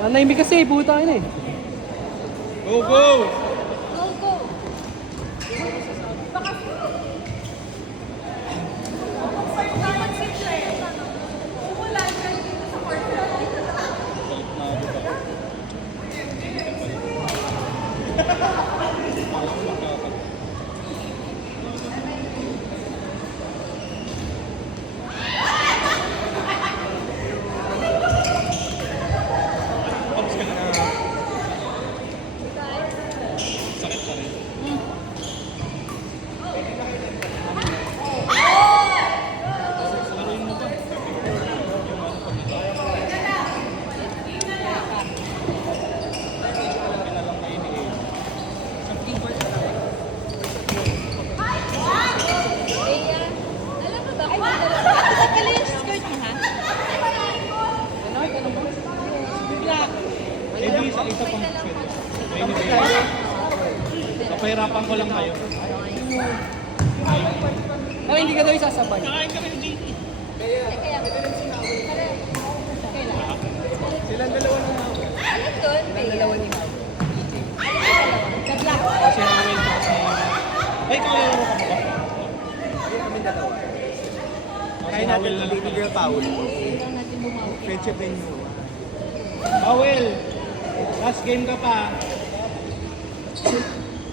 Nanahimik kasi, puta ka na eh. Go, go! Go, go. Baka... Wala ka dito sa court. Sakit pa rin. Laruin mo ba? Kailangan kayo ni A. Isang keeper ka lang. Kaya, alam mo ba kung tanggalin yung skirt mo, ha? Bigla. Eh di isa pang sweat. May ni A. Papahirapan ko lang kayo. Ay, hindi ka daw isasabay. Nakain kami ng JT. Kaya, Silang dalawa na nga. alam doon, Dalawa ni Mau. Kabla. Kasi Howell pa kasi. Ay, kalaro ka ba? Hindi kami dalawa. Kasi Kaya natin Howell na lang baby pala. girl foul. Kailangan natin bumawi. Friendship din mo. Howell, last game ka pa.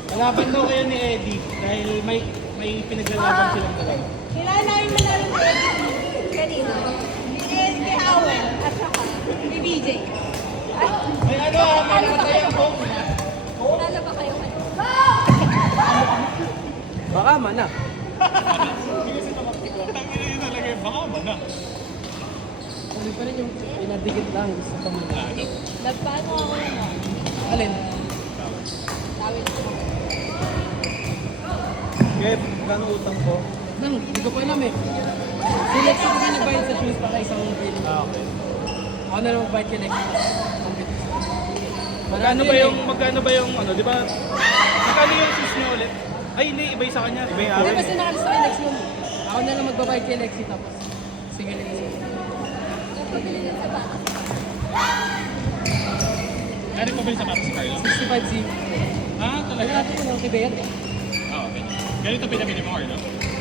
Malaban daw kayo ni Eddie dahil may pinaglalaban silang dalawa. Kailangan namin manalo ng Eddie. Kanino? Kay Howell at saka kay BJ. Ay, Ay ano, mamatay ang box. manalo ba kayo? Baka man ah. Hindi kasi tumaktik ko. Tangina yun talaga yung baka ba na. Hindi pa rin yung pinadikit lang sa pamilya. Nagpaano ako naman? Alin? Tawid ko. Kev, gano'ng utang ko? Hindi ko pa alam eh. Si Lexi kasi nagbayad sa shoes para isang bill. Okay. Ako na lang magbayad kay Lexi. Magkano ba yung ano, di ba? Magkano yung shoes niyo ulit? Ay, hindi, iba yung sa kanya. Iba yung Hindi akin. kasi nakalis sa kay Lexi yun. Ako na lang magbabayad kay Lexi tapos. Sige Lexi. Pabili din sa bata. Ano pa ba yung sapatos si Carlo? 65 Z. Ah, Ano talaga? natin yun, okay ba yan? Ah, okay. Ganito pinabili mo, Carlo?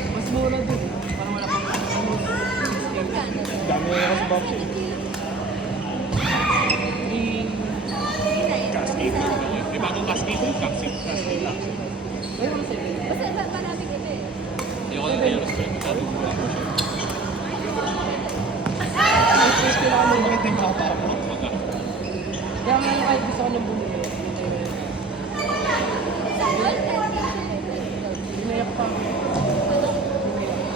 Mas mura din. Parang wala pang Dami na kasi box eh. Cascade. May bagong cascade. Cascade lang. Meron kasi. Basta marami ito eh. Ayoko na tayo restaurant. Maganda yung bata mo. Kaya nga kahit gusto ko niyang bumili. Binayak pa ako.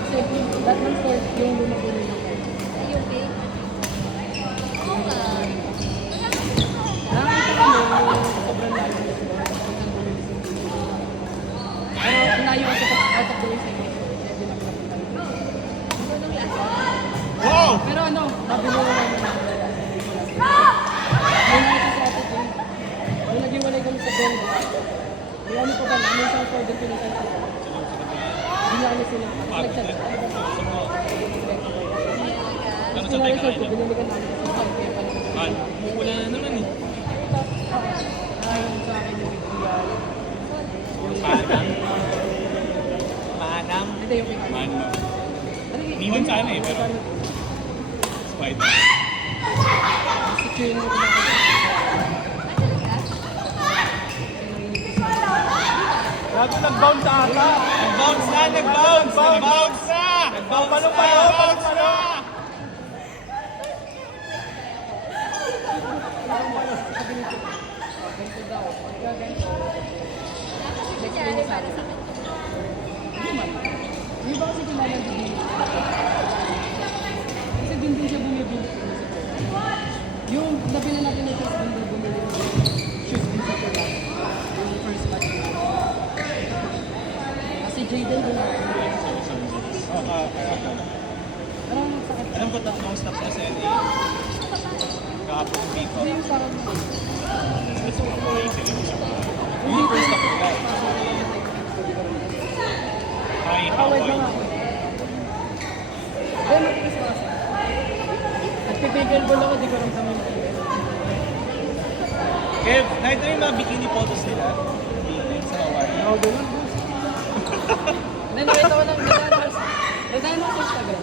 Kasi that man store yung bumabili ng card. Yung pay. Oo nga. Nakakita kami yung sobrang layo ng store. Pero ang layo kasi out of the way sa inyo. Kaya binakilapin kami. Anong lasa? Wow! Pero ano, sabi mo naman yung nakita sa atin din. Nung nag-iwalay kami sa Bongo, may ano pa ba, namin sa order pinuntan sila. Binali sila. Tapos nagsabi, ano ba sa Ano sa Sinari teka siya kayo? ko, binilikan namin kasi sabi kaya pala. Man, wala na naman eh. Ayaw sa akin yung real. Manang. Manang? Ito yung pick-up. Man. Ano yung- Iniwan sana eh, pero... Spider. Si Chino yung pinaka- Grabe nag-bounce ata. Nag-bounce na, nag-bounce. Nag-bounce na. Nag-bounce na. Nag-bounce na. Ganito daw. Pagka ganito. Nangyari para sa kanya. Hindi ba kasi kilala din din? Kasi din siya bumibili. Yung nabili natin ng shoes, din bumili ng shoes din sa Tula. Yung first batch. Kasi Jayden din ako. Parang magsakit. Alam ko tatlong stop na sa LA. Kahapon pick up. Hindi yung parang... Gusto ko kumain sila sa mga. Hindi Yung first stop nila. Hi, how Away are ka you? nga ako. Kaya matigas mo kasi. Nagpipigil ball ako, di ko ramdaman yung tigil. Kev, nakita mo yung mga bikini photos nila? Sa Hawaii. Ako ganun, boss. Hindi, nakita ko lang, nadaan ako sa Instagram.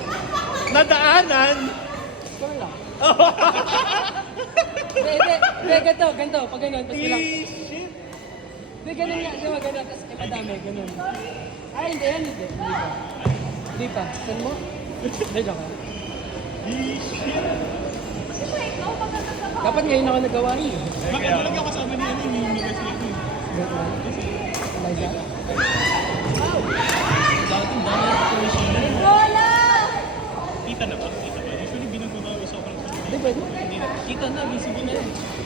Nadaanan! Score lang. Hindi, ganito, pag ganun, tapos lang. Shit! Hindi, ganun nga, di ba, ganun, tapos madami, ganun. Ay, hindi, hindi pa. Hindi pa, saan mo? Hindi, joke lang. Dapat ngayon ako nagawa yun. Bakit talaga ako kasama niya ni Wesley? Wait lang. Eliza? Lola! Kita na ba? Kita ba? Usually binagawa ko sobrang Hindi, pwede. Kita na, visible na.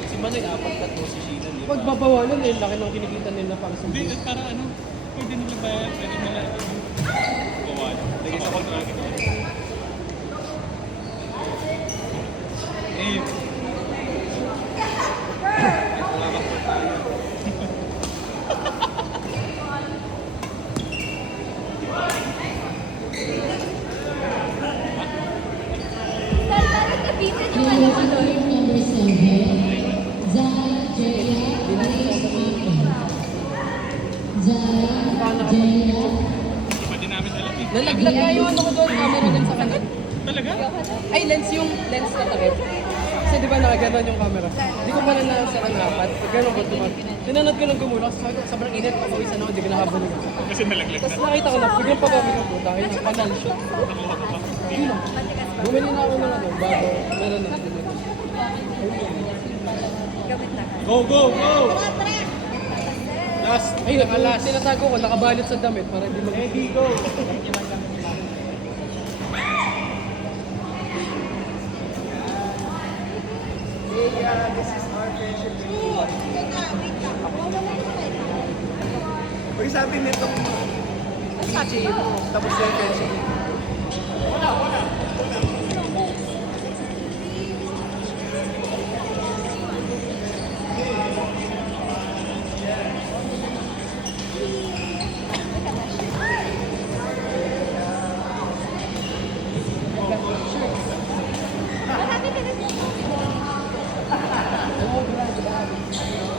Si Manoy, apat ka to, si Sheila. Pag babawalan, eh, laki ng kinikita nila pang Hindi, sumbong. parang ano, pwede nila ba, pwede nila gawa. Lagay sa contract. Eh, Sir, bakit nabitin yung ano Number ano? 7, Zara Jaya Zara Jaya pwede namin alam eh. Nalaglag nga yung ano ko doon, camera din sa kanan. Talaga? Ay, lens yung lens na takip. Kasi di ba nakaganon yung camera? Hindi ko pala nasa ang dapat. Pag gano'n ko tumag. Tinanod ko ng gumulong. Sabi ko, sobrang init. Papawisan ako, hindi ko nakabalik. Kasi nalaglag Tapos na. nakita ko na, biglang pag-awi ko po. Dahil yung panal siya. Nakuha ko pa. Yun lang. Bumili na ako ng ano, bago. Meron na. Gamit na. Go, go, go! Last. Ay, tinatago ko, nakabalot sa damit para hindi mag- Ready, go! Uy, sabi nito, sabi mo, tapos yung friendship. Marami ka na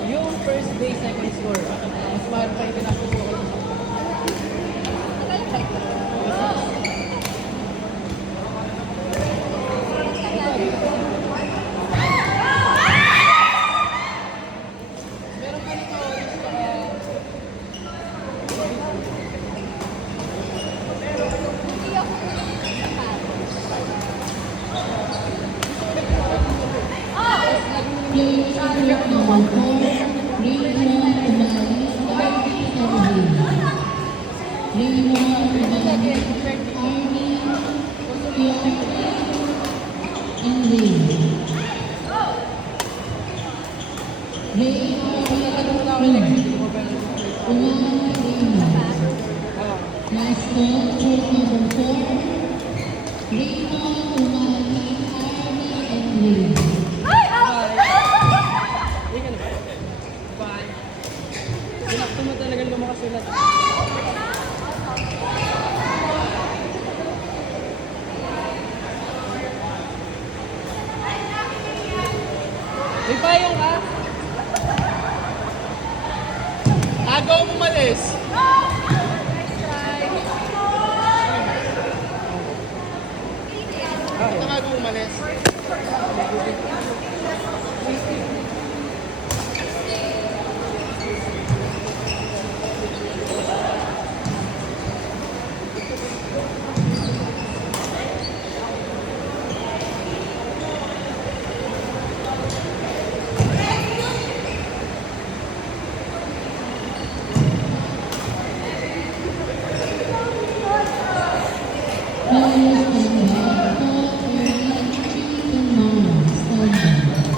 Yung first day, second score, mas mahal pa yung pinapasukan ko. Meron pa nito, hindi ako Players group number 4, Raymond Umali, Raymond Umali, Army, Pierre, and Ray. Umali, Raymond. Last call, group number 4, Raymond Umali, Army, and Ray. Hindi ka na ba? Bye. Sinakto mo talagang lumakasulat. May payong ka? Agaw mo malis. Ito nga agaw umalis. Players in red, Paul, Ernie, Chief, and Mara, standing.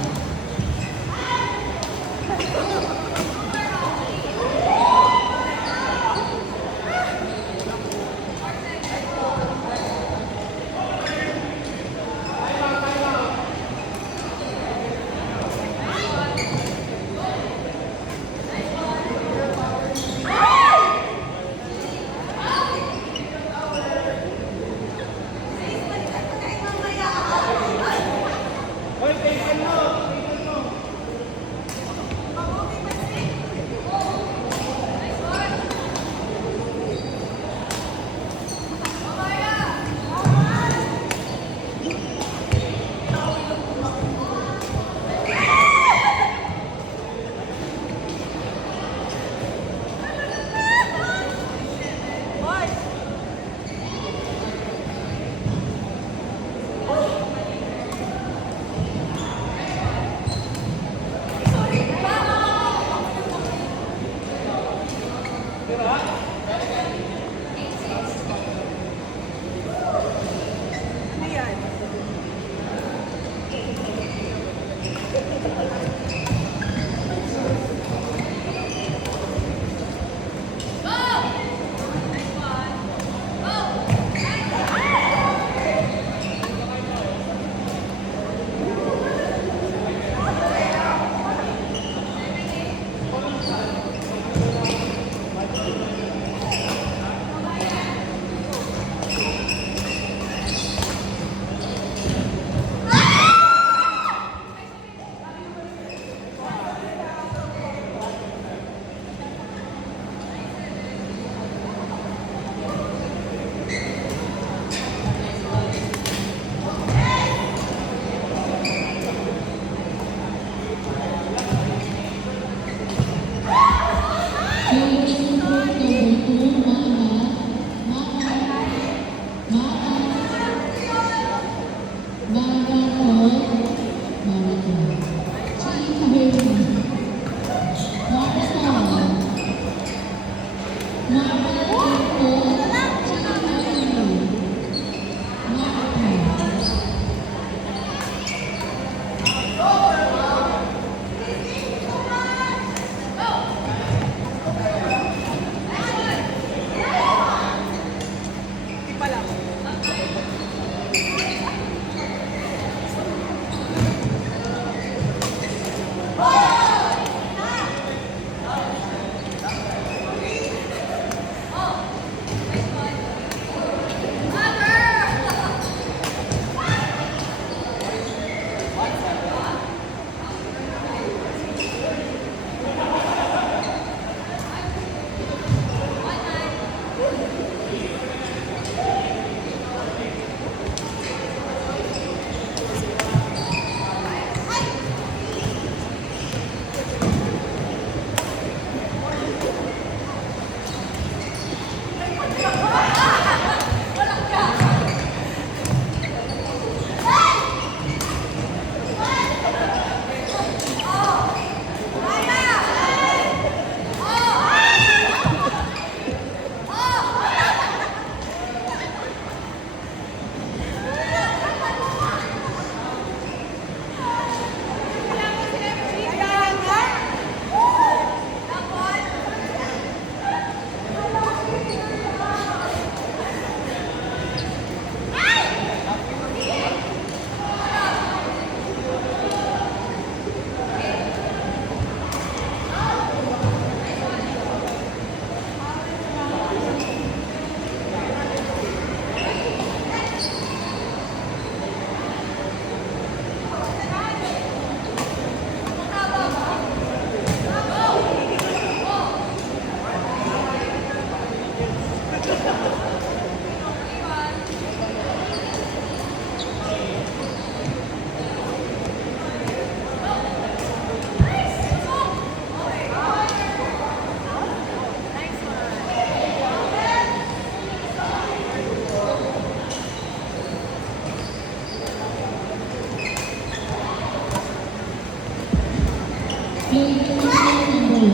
Playing number 1,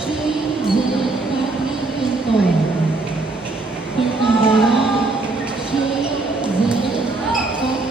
Shay Zed Patrick Pintor. Pin number 1, Shay Zed Patrick Pintor.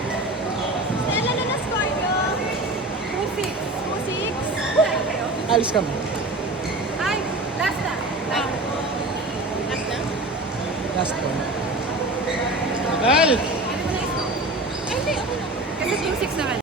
Stella, ano na score nyo? 2-6. 2-6? Alis kami. Ay, last na. Last one. Tagal!